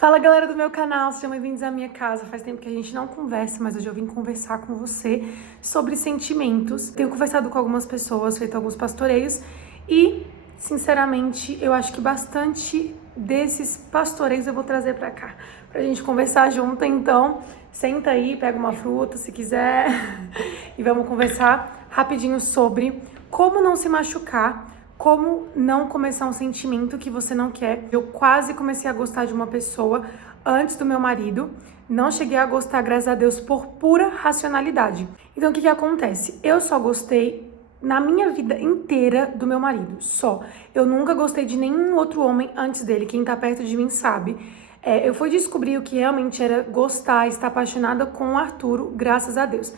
Fala galera do meu canal, sejam bem-vindos à minha casa. Faz tempo que a gente não conversa, mas hoje eu vim conversar com você sobre sentimentos. Tenho conversado com algumas pessoas, feito alguns pastoreios e, sinceramente, eu acho que bastante desses pastoreios eu vou trazer pra cá, pra gente conversar junto. Então, senta aí, pega uma fruta se quiser e vamos conversar rapidinho sobre como não se machucar. Como não começar um sentimento que você não quer. Eu quase comecei a gostar de uma pessoa antes do meu marido. Não cheguei a gostar, graças a Deus, por pura racionalidade. Então, o que acontece? Eu só gostei na minha vida inteira do meu marido. Só. Eu nunca gostei de nenhum outro homem antes dele. Quem tá perto de mim sabe. Eu fui descobrir o que realmente era gostar, estar apaixonada com o Arturo, graças a Deus.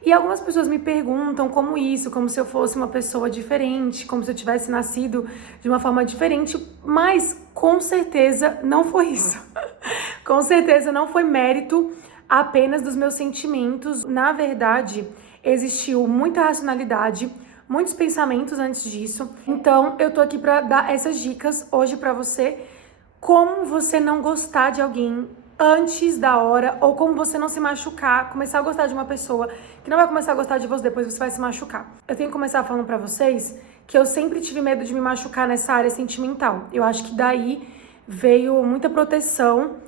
E algumas pessoas me perguntam como isso, como se eu fosse uma pessoa diferente, como se eu tivesse nascido de uma forma diferente, mas com certeza não foi isso. Com certeza não foi mérito apenas dos meus sentimentos. Na verdade, existiu muita racionalidade, muitos pensamentos antes disso. Então, eu tô aqui pra dar essas dicas hoje pra você, como você não gostar de alguém antes da hora, ou como você não se machucar, começar a gostar de uma pessoa que não vai começar a gostar de você, depois você vai se machucar. Eu tenho que começar falando pra vocês que eu sempre tive medo de me machucar nessa área sentimental. Eu acho que daí veio muita proteção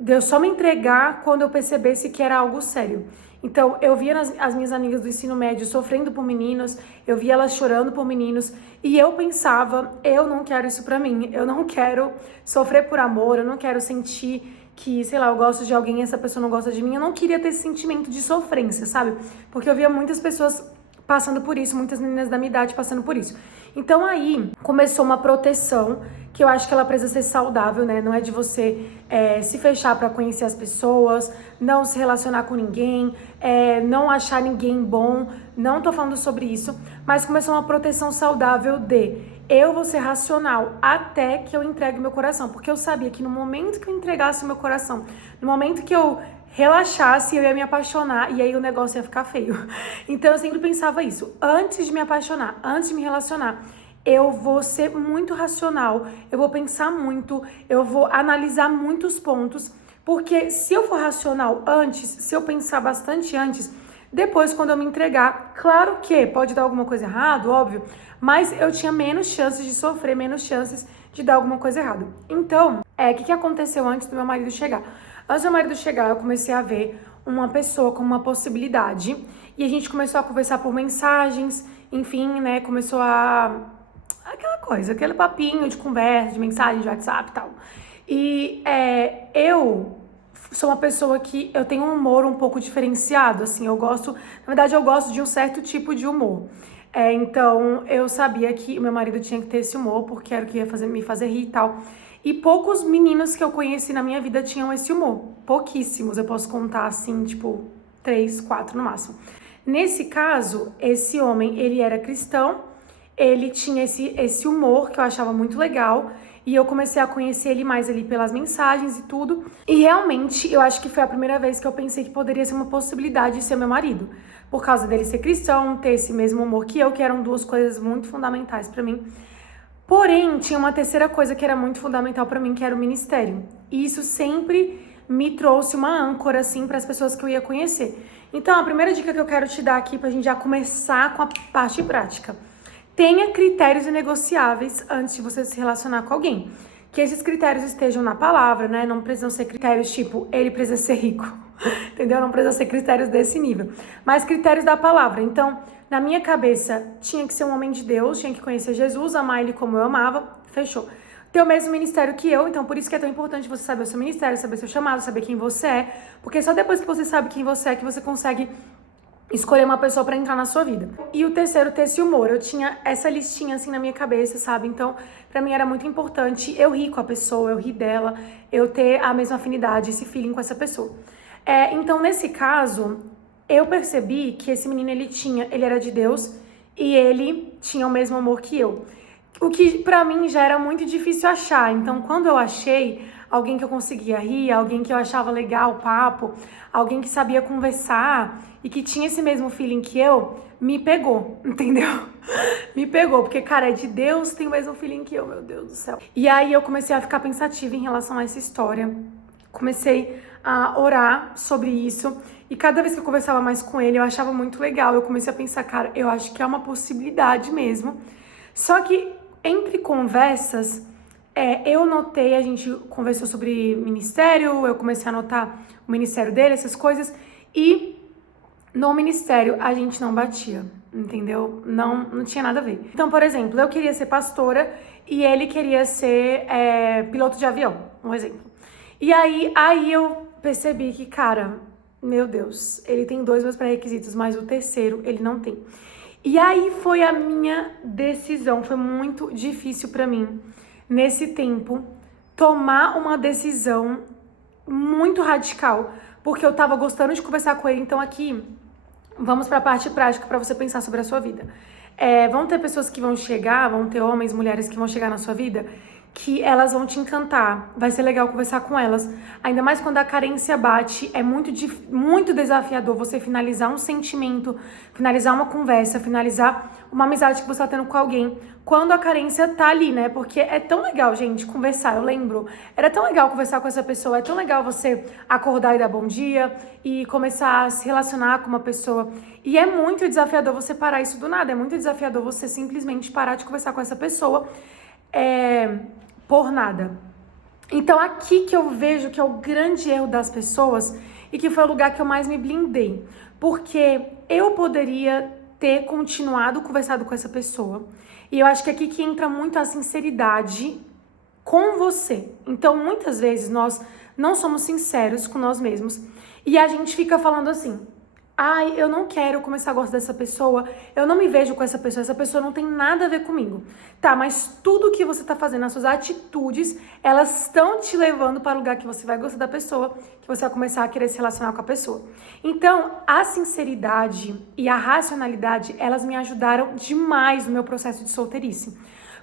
de eu só me entregar quando eu percebesse que era algo sério. Então, eu via as minhas amigas do ensino médio sofrendo por meninos, eu via elas chorando por meninos, e eu pensava, eu não quero isso pra mim, eu não quero sofrer por amor, eu não quero sentir que, sei lá, eu gosto de alguém e essa pessoa não gosta de mim. Eu não queria ter esse sentimento de sofrência, sabe? Porque eu via muitas pessoas passando por isso, muitas meninas da minha idade passando por isso. Então aí começou uma proteção que eu acho que ela precisa ser saudável, né? Não é de você se fechar pra conhecer as pessoas, não se relacionar com ninguém, não achar ninguém bom. Não tô falando sobre isso, mas começou uma proteção saudável de eu vou ser racional até que eu entregue meu coração, porque eu sabia que no momento que eu entregasse o meu coração, no momento que eu relaxasse, eu ia me apaixonar e aí o negócio ia ficar feio. Então eu sempre pensava isso, antes de me apaixonar, antes de me relacionar, eu vou ser muito racional, eu vou pensar muito, eu vou analisar muitos pontos, porque se eu for racional antes, se eu pensar bastante antes, depois quando eu me entregar, claro que pode dar alguma coisa errada, óbvio, mas eu tinha menos chances de sofrer, menos chances de dar alguma coisa errada. Então, o que aconteceu antes do meu marido chegar? Antes do meu marido chegar, eu comecei a ver uma pessoa como uma possibilidade e a gente começou a conversar por mensagens, enfim, né, começou aquela coisa, aquele papinho de conversa, de mensagem, de WhatsApp e tal. E eu sou uma pessoa que eu tenho um humor um pouco diferenciado, assim, eu gosto, na verdade eu gosto de um certo tipo de humor. Então eu sabia que o meu marido tinha que ter esse humor, porque era o que ia me fazer rir e tal. E poucos meninos que eu conheci na minha vida tinham esse humor. Pouquíssimos, eu posso contar assim, tipo, 3, 4 no máximo. Nesse caso, esse homem, ele era cristão, ele tinha esse humor que eu achava muito legal. E eu comecei a conhecer ele mais ali pelas mensagens e tudo. E realmente, eu acho que foi a primeira vez que eu pensei que poderia ser uma possibilidade de ser meu marido. Por causa dele ser cristão, ter esse mesmo humor que eu, que eram duas coisas muito fundamentais pra mim. Porém, tinha uma terceira coisa que era muito fundamental pra mim, que era o ministério. E isso sempre me trouxe uma âncora, assim, para as pessoas que eu ia conhecer. Então, a primeira dica que eu quero te dar aqui pra gente já começar com a parte prática. Tenha critérios inegociáveis antes de você se relacionar com alguém. Que esses critérios estejam na palavra, né? Não precisam ser critérios tipo, ele precisa ser rico, entendeu? Não precisam ser critérios desse nível. Mas critérios da palavra. Então, na minha cabeça, tinha que ser um homem de Deus, tinha que conhecer Jesus, amar ele como eu amava, fechou. Ter o mesmo ministério que eu, então por isso que é tão importante você saber o seu ministério, saber seu chamado, saber quem você é. Porque só depois que você sabe quem você é, que você consegue escolher uma pessoa pra entrar na sua vida. E o terceiro, ter esse humor. Eu tinha essa listinha assim na minha cabeça, sabe? Então, pra mim era muito importante eu rir com a pessoa, eu rir dela, eu ter a mesma afinidade, esse feeling com essa pessoa. Então, nesse caso, eu percebi que esse menino, ele era de Deus e ele tinha o mesmo amor que eu. O que pra mim já era muito difícil achar. Então, quando eu achei alguém que eu conseguia rir, alguém que eu achava legal o papo, alguém que sabia conversar e que tinha esse mesmo feeling que eu, me pegou, entendeu? Me pegou, porque, cara, é de Deus, tem o mesmo feeling que eu, meu Deus do céu. E aí eu comecei a ficar pensativa em relação a essa história. comecei a orar sobre isso. E cada vez que eu conversava mais com ele, eu achava muito legal. Eu comecei a pensar, cara, eu acho que é uma possibilidade mesmo. Só que entre conversas, eu notei, a gente conversou sobre ministério, eu comecei a anotar o ministério dele, essas coisas, e no ministério a gente não batia, entendeu? Não tinha nada a ver. Então, por exemplo, eu queria ser pastora e ele queria ser piloto de avião, um exemplo. E aí eu percebi que, cara, meu Deus, ele tem 2 meus pré-requisitos, mas o terceiro ele não tem. E aí foi a minha decisão, foi muito difícil pra mim, nesse tempo, tomar uma decisão muito radical, porque eu tava gostando de conversar com ele. Então aqui, vamos pra parte prática pra você pensar sobre a sua vida. Vão ter pessoas que vão chegar, vão ter homens, mulheres que vão chegar na sua vida, que elas vão te encantar, vai ser legal conversar com elas, ainda mais quando a carência bate, é muito desafiador você finalizar um sentimento, finalizar uma conversa, finalizar uma amizade que você tá tendo com alguém, quando a carência tá ali, né? Porque é tão legal, gente, conversar, eu lembro, era tão legal conversar com essa pessoa, é tão legal você acordar e dar bom dia, e começar a se relacionar com uma pessoa, e é muito desafiador você parar isso do nada, é muito desafiador você simplesmente parar de conversar com essa pessoa, por nada. Então aqui que eu vejo que é o grande erro das pessoas e que foi o lugar que eu mais me blindei, porque eu poderia ter continuado conversado com essa pessoa, e eu acho que é aqui que entra muito a sinceridade com você. Então muitas vezes nós não somos sinceros com nós mesmos e a gente fica falando assim: ai, eu não quero começar a gostar dessa pessoa, eu não me vejo com essa pessoa não tem nada a ver comigo. Tá, mas tudo que você tá fazendo, as suas atitudes, elas estão te levando para o lugar que você vai gostar da pessoa, que você vai começar a querer se relacionar com a pessoa. Então, a sinceridade e a racionalidade, elas me ajudaram demais no meu processo de solteirice.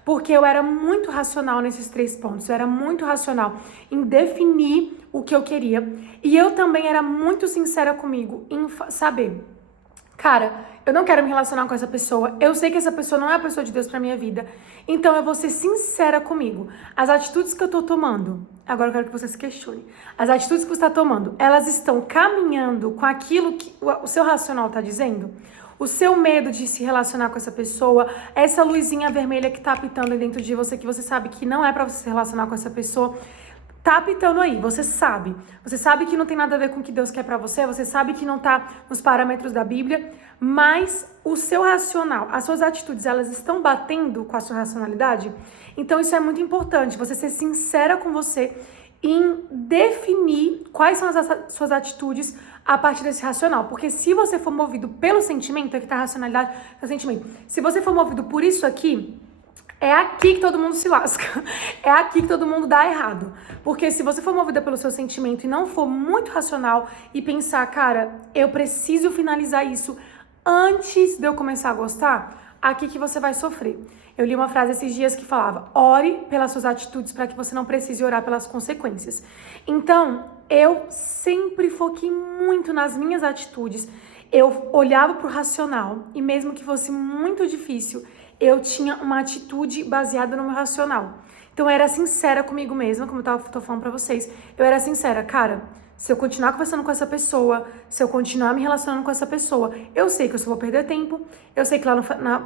Porque eu era muito racional nesses 3 pontos, eu era muito racional em definir o que eu queria, e eu também era muito sincera comigo em saber, cara, eu não quero me relacionar com essa pessoa, eu sei que essa pessoa não é a pessoa de Deus pra minha vida, então eu vou ser sincera comigo. As atitudes que eu tô tomando, agora eu quero que você se questione, as atitudes que você tá tomando, elas estão caminhando com aquilo que o seu racional tá dizendo? O seu medo de se relacionar com essa pessoa, essa luzinha vermelha que tá apitando dentro de você, que você sabe que não é pra você se relacionar com essa pessoa, tá apitando aí, você sabe que não tem nada a ver com o que Deus quer pra você sabe que não tá nos parâmetros da Bíblia, mas o seu racional, as suas atitudes, elas estão batendo com a sua racionalidade? Então isso é muito importante, você ser sincera com você em definir quais são as suas atitudes a partir desse racional, porque se você for movido pelo sentimento, aqui tá a racionalidade, tá o sentimento, se você for movido por isso aqui, é aqui que todo mundo se lasca, é aqui que todo mundo dá errado, porque se você for movida pelo seu sentimento e não for muito racional e pensar, cara, eu preciso finalizar isso antes de eu começar a gostar, aqui que você vai sofrer. Eu li uma frase esses dias que falava: ore pelas suas atitudes para que você não precise orar pelas consequências. Então, eu sempre foquei muito nas minhas atitudes. Eu olhava pro racional e mesmo que fosse muito difícil, eu tinha uma atitude baseada no meu racional. Então, eu era sincera comigo mesma, como eu tô falando pra vocês. Eu era sincera, cara, se eu continuar conversando com essa pessoa, se eu continuar me relacionando com essa pessoa, eu sei que eu só vou perder tempo, eu sei que lá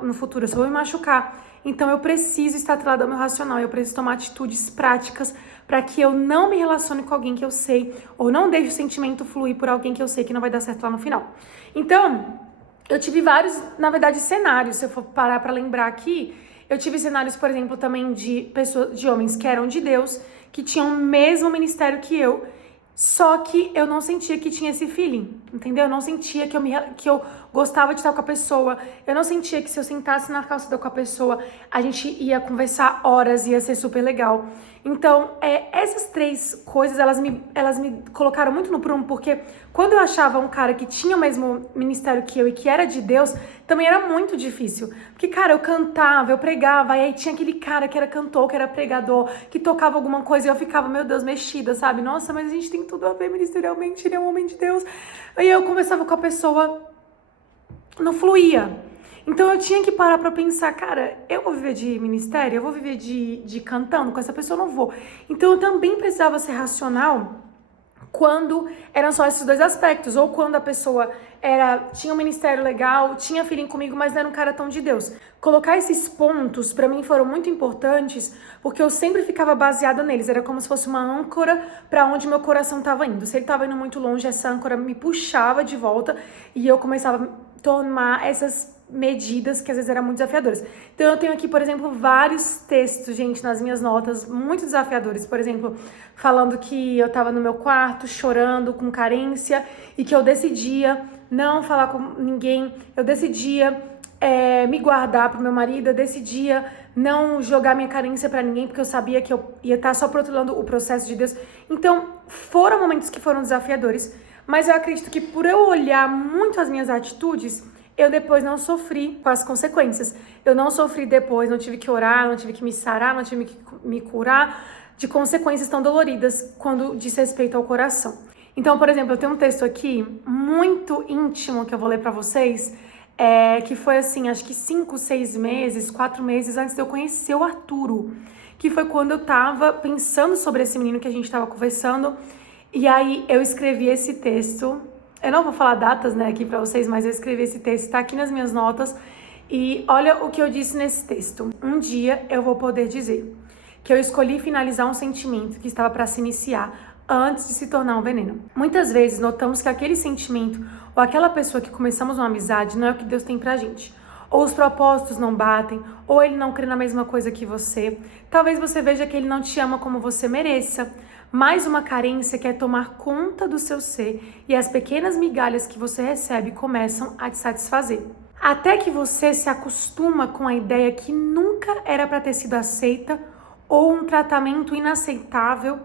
no futuro eu só vou me machucar. Então, eu preciso estar atrelada ao meu racional, eu preciso tomar atitudes práticas para que eu não me relacione com alguém que eu sei, ou não deixe o sentimento fluir por alguém que eu sei que não vai dar certo lá no final. Então, eu tive vários, na verdade, cenários, se eu for parar para lembrar aqui, eu tive cenários, por exemplo, também de pessoas, de homens que eram de Deus, que tinham o mesmo ministério que eu, só que eu não sentia que tinha esse feeling, entendeu? Eu não sentia que eu gostava de estar com a pessoa, eu não sentia que se eu sentasse na calçada com a pessoa, a gente ia conversar horas, ia ser super legal. Então, essas 3 coisas, elas me colocaram muito no prumo, porque quando eu achava um cara que tinha o mesmo ministério que eu e que era de Deus, também era muito difícil. Porque, cara, eu cantava, eu pregava, e aí tinha aquele cara que era cantor, que era pregador, que tocava alguma coisa, e eu ficava, meu Deus, mexida, sabe? Nossa, mas a gente tem tudo a ver ministerialmente, ele é um homem de Deus. Aí eu conversava com a pessoa, não fluía. Então eu tinha que parar pra pensar, cara, eu vou viver de ministério, eu vou viver de cantando, com essa pessoa eu não vou. Então eu também precisava ser racional quando eram só esses dois aspectos, ou quando a pessoa tinha um ministério legal, tinha feeling comigo, mas não era um cara tão de Deus. Colocar esses pontos, pra mim, foram muito importantes, porque eu sempre ficava baseada neles, era como se fosse uma âncora pra onde meu coração tava indo. Se ele tava indo muito longe, essa âncora me puxava de volta, e eu começava a tomar essas medidas que às vezes eram muito desafiadoras. Então eu tenho aqui, por exemplo, vários textos, gente, nas minhas notas, muito desafiadores. Por exemplo, falando que eu tava no meu quarto chorando com carência e que eu decidia não falar com ninguém, eu decidia me guardar pro meu marido, eu decidia não jogar minha carência pra ninguém, porque eu sabia que eu ia estar só protelando o processo de Deus. Então, foram momentos que foram desafiadores, mas eu acredito que por eu olhar muito as minhas atitudes, eu depois não sofri com as consequências. Eu não sofri depois, não tive que orar, não tive que me sarar, não tive que me curar de consequências tão doloridas quando diz respeito ao coração. Então, por exemplo, eu tenho um texto aqui muito íntimo que eu vou ler pra vocês, que foi assim, acho que 5, 6 meses, 4 meses antes de eu conhecer o Arturo, que foi quando eu tava pensando sobre esse menino que a gente tava conversando, e aí eu escrevi esse texto. Eu não vou falar datas, né, aqui pra vocês, mas eu escrevi esse texto, tá aqui nas minhas notas, e olha o que eu disse nesse texto. Um dia eu vou poder dizer que eu escolhi finalizar um sentimento que estava para se iniciar antes de se tornar um veneno. Muitas vezes notamos que aquele sentimento ou aquela pessoa que começamos uma amizade não é o que Deus tem pra gente. Ou os propósitos não batem, ou ele não crê na mesma coisa que você. Talvez você veja que ele não te ama como você mereça. Mais uma carência quer tomar conta do seu ser e as pequenas migalhas que você recebe começam a te satisfazer. Até que você se acostuma com a ideia que nunca era para ter sido aceita ou um tratamento inaceitável,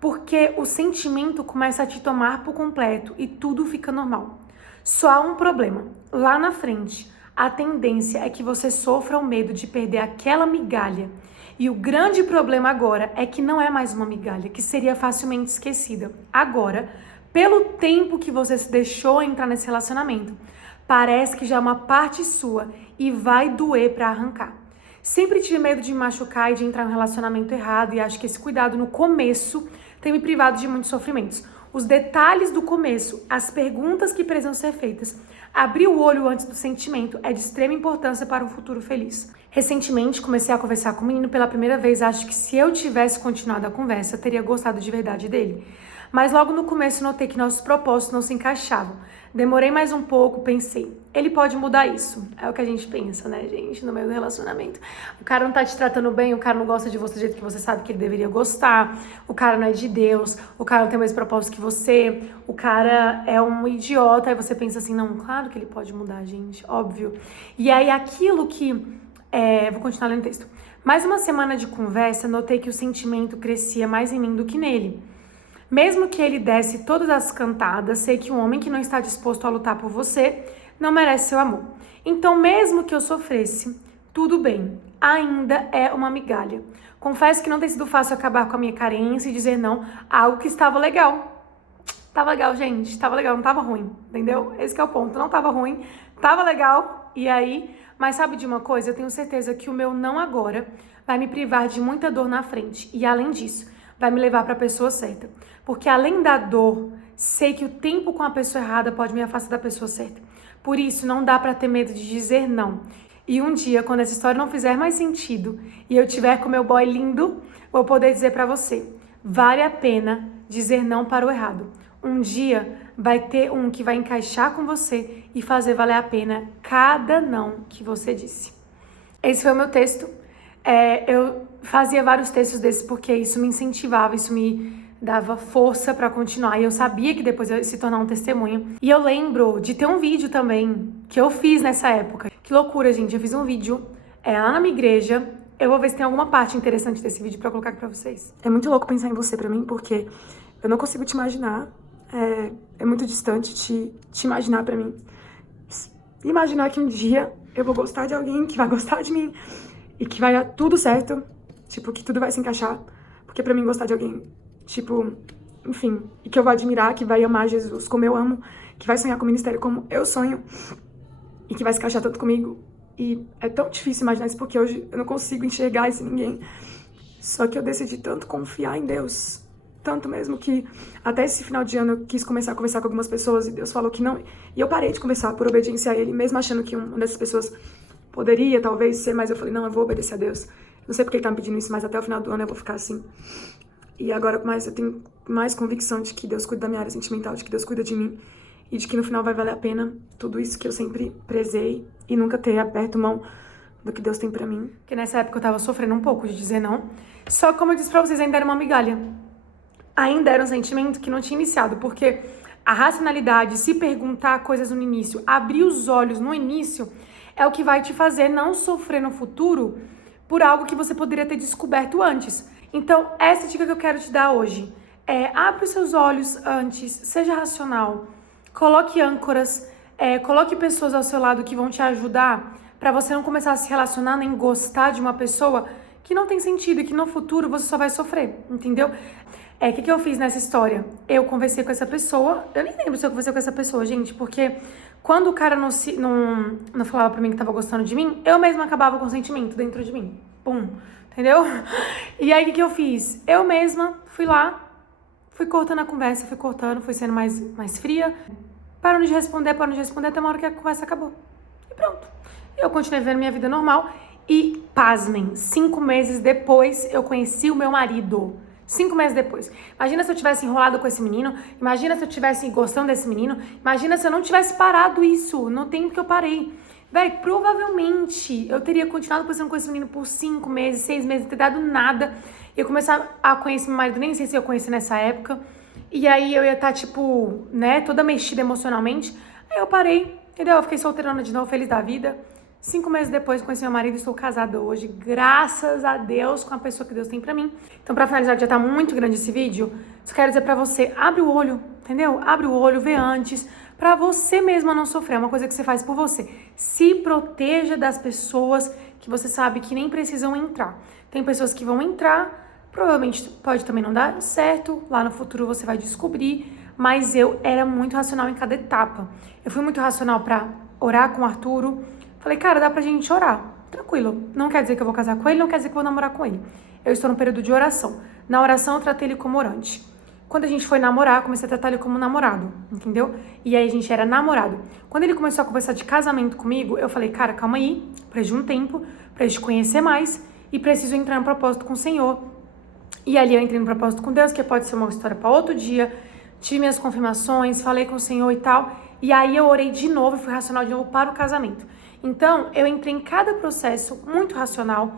porque o sentimento começa a te tomar por completo e tudo fica normal. Só há um problema. Lá na frente, a tendência é que você sofra o medo de perder aquela migalha. E o grande problema agora é que não é mais uma migalha, que seria facilmente esquecida. Agora, pelo tempo que você se deixou entrar nesse relacionamento, parece que já é uma parte sua e vai doer pra arrancar. Sempre tive medo de me machucar e de entrar em um relacionamento errado, e acho que esse cuidado no começo tem me privado de muitos sofrimentos. Os detalhes do começo, as perguntas que precisam ser feitas, abrir o olho antes do sentimento é de extrema importância para um futuro feliz. Recentemente, comecei a conversar com o menino pela primeira vez. Acho que se eu tivesse continuado a conversa, eu teria gostado de verdade dele. Mas logo no começo notei que nossos propósitos não se encaixavam. Demorei mais um pouco, pensei, ele pode mudar isso. É o que a gente pensa, né, gente, no meio do relacionamento. O cara não tá te tratando bem, o cara não gosta de você do jeito que você sabe que ele deveria gostar, o cara não é de Deus, o cara não tem o mesmo propósito que você, o cara é um idiota, aí você pensa assim, não, claro que ele pode mudar, gente, óbvio. E aí aquilo que... vou continuar lendo o texto. Mais uma semana de conversa, notei que o sentimento crescia mais em mim do que nele. Mesmo que ele desse todas as cantadas, sei que um homem que não está disposto a lutar por você não merece seu amor. Então, mesmo que eu sofresse, tudo bem, ainda é uma migalha. Confesso que não tem sido fácil acabar com a minha carência e dizer não a algo que estava legal. Tava legal, gente, tava legal, não tava ruim, entendeu? Esse que é o ponto, não tava ruim, tava legal, e aí... Mas sabe de uma coisa? Eu tenho certeza que o meu não agora vai me privar de muita dor na frente. E além disso, vai me levar para a pessoa certa. Porque além da dor, sei que o tempo com a pessoa errada pode me afastar da pessoa certa. Por isso, não dá para ter medo de dizer não. E um dia, quando essa história não fizer mais sentido e eu tiver com meu boy lindo, vou poder dizer para você, vale a pena dizer não para o errado. Um dia vai ter um que vai encaixar com você e fazer valer a pena cada não que você disse. Esse foi o meu texto. Eu fazia vários textos desses porque isso me incentivava, isso me dava força para continuar. E eu sabia que depois eu ia se tornar um testemunho. E eu lembro de ter um vídeo também que eu fiz nessa época. Que loucura, gente. Eu fiz um vídeo lá na minha igreja. Eu vou ver se tem alguma parte interessante desse vídeo pra colocar aqui pra vocês. É muito louco pensar em você pra mim, porque eu não consigo te imaginar. É muito distante te imaginar pra mim. Imaginar que um dia eu vou gostar de alguém que vai gostar de mim e que vai dar tudo certo, tipo, que tudo vai se encaixar. Porque pra mim gostar de alguém, tipo, enfim, e que eu vou admirar, que vai amar Jesus como eu amo, que vai sonhar com o ministério como eu sonho e que vai se encaixar tanto comigo. E é tão difícil imaginar isso porque hoje eu não consigo enxergar esse ninguém. Só que eu decidi tanto confiar em Deus tanto mesmo que até esse final de ano eu quis começar a conversar com algumas pessoas e Deus falou que não. E eu parei de conversar por obediência a Ele, mesmo achando que uma dessas pessoas poderia talvez ser, mas eu falei, não, eu vou obedecer a Deus. Não sei porque Ele tá me pedindo isso, mas até o final do ano eu vou ficar assim. E agora eu tenho mais convicção de que Deus cuida da minha área sentimental, de que Deus cuida de mim e de que no final vai valer a pena tudo isso que eu sempre prezei e nunca ter aberto mão do que Deus tem pra mim. Porque nessa época eu tava sofrendo um pouco de dizer não. Só que, como eu disse pra vocês, ainda era uma migalha. Ainda era um sentimento que não tinha iniciado, porque a racionalidade, se perguntar coisas no início, abrir os olhos no início, é o que vai te fazer não sofrer no futuro por algo que você poderia ter descoberto antes. Então, essa dica que eu quero te dar hoje é: abre os seus olhos antes, seja racional, coloque âncoras, coloque pessoas ao seu lado que vão te ajudar para você não começar a se relacionar nem gostar de uma pessoa que não tem sentido e que no futuro você só vai sofrer, entendeu? O que eu fiz nessa história? Eu conversei com essa pessoa, eu nem lembro se eu conversei com essa pessoa, gente, porque quando o cara não falava pra mim que tava gostando de mim, eu mesma acabava com o sentimento dentro de mim. Pum, entendeu? E aí, o que eu fiz? Eu mesma fui lá, fui cortando a conversa, fui sendo mais fria, parando de responder, até uma hora que a conversa acabou. E pronto. Eu continuei vivendo minha vida normal e, pasmem, 5 meses depois eu conheci o meu marido. 5 meses depois. Imagina se eu tivesse enrolado com esse menino, imagina se eu tivesse gostando desse menino, imagina se eu não tivesse parado isso no tempo que eu parei. Véi, provavelmente eu teria continuado conversando com esse menino por 5 meses, 6 meses, não ter dado nada. Eu começar a conhecer meu marido, nem sei se eu conheci nessa época. E aí eu ia estar, tipo, né, toda mexida emocionalmente. Aí eu parei, entendeu? Eu fiquei solteirona de novo, feliz da vida. 5 meses depois, conheci meu marido e estou casada hoje, graças a Deus, com a pessoa que Deus tem pra mim. Então, pra finalizar, já tá muito grande esse vídeo, só quero dizer pra você, abre o olho, entendeu? Abre o olho, vê antes, pra você mesma não sofrer, é uma coisa que você faz por você. Se proteja das pessoas que você sabe que nem precisam entrar. Tem pessoas que vão entrar, provavelmente pode também não dar certo, lá no futuro você vai descobrir, mas eu era muito racional em cada etapa. Eu fui muito racional pra orar com o Arturo. Falei, cara, dá pra gente orar, tranquilo. Não quer dizer que eu vou casar com ele, não quer dizer que eu vou namorar com ele. Eu estou no período de oração. Na oração eu tratei ele como orante. Quando a gente foi namorar, comecei a tratar ele como namorado, entendeu? E aí a gente era namorado. Quando ele começou a conversar de casamento comigo, eu falei, cara, calma aí, preciso de um tempo pra gente conhecer mais e preciso entrar no propósito com o Senhor. E ali eu entrei no propósito com Deus, que pode ser uma história pra outro dia. Tive minhas confirmações, falei com o Senhor e tal. E aí eu orei de novo, fui racional de novo para o casamento. Então, eu entrei em cada processo muito racional,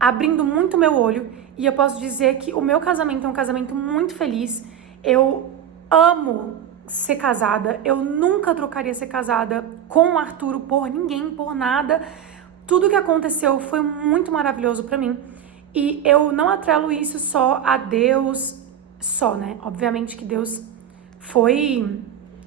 abrindo muito meu olho, e eu posso dizer que o meu casamento é um casamento muito feliz. Eu amo ser casada, eu nunca trocaria ser casada com o Arturo por ninguém, por nada. Tudo que aconteceu foi muito maravilhoso pra mim, e eu não atrelo isso só a Deus, né? Obviamente que Deus foi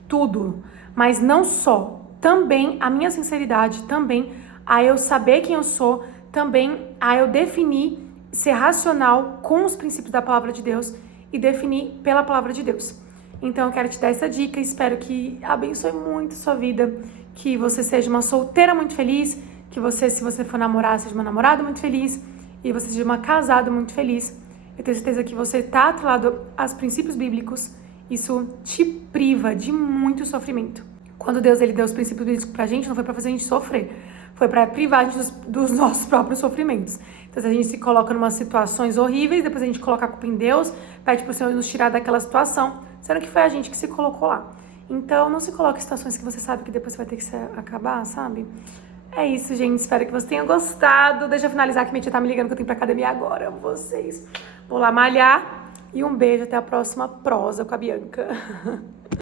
tudo, mas não só. Também a minha sinceridade, também a eu saber quem eu sou, também a eu definir, ser racional com os princípios da palavra de Deus e definir pela palavra de Deus. Então eu quero te dar essa dica, espero que abençoe muito a sua vida, que você seja uma solteira muito feliz, que você, se você for namorar, seja uma namorada muito feliz e você seja uma casada muito feliz. Eu tenho certeza que você está atrelado aos princípios bíblicos, isso te priva de muito sofrimento. Quando Deus ele deu os princípios bíblicos pra gente, não foi pra fazer a gente sofrer, foi pra privar a gente dos nossos próprios sofrimentos. Então, se a gente se coloca em umas situações horríveis, depois a gente coloca a culpa em Deus, pede pro Senhor nos tirar daquela situação, sendo que foi a gente que se colocou lá. Então, não se coloque em situações que você sabe que depois você vai ter que se acabar, sabe? É isso, gente. Espero que você tenha gostado. Deixa eu finalizar que minha tia tá me ligando que eu tenho que ir pra academia agora. Amo vocês. Vou lá malhar. E um beijo. Até a próxima prosa com a Bianca.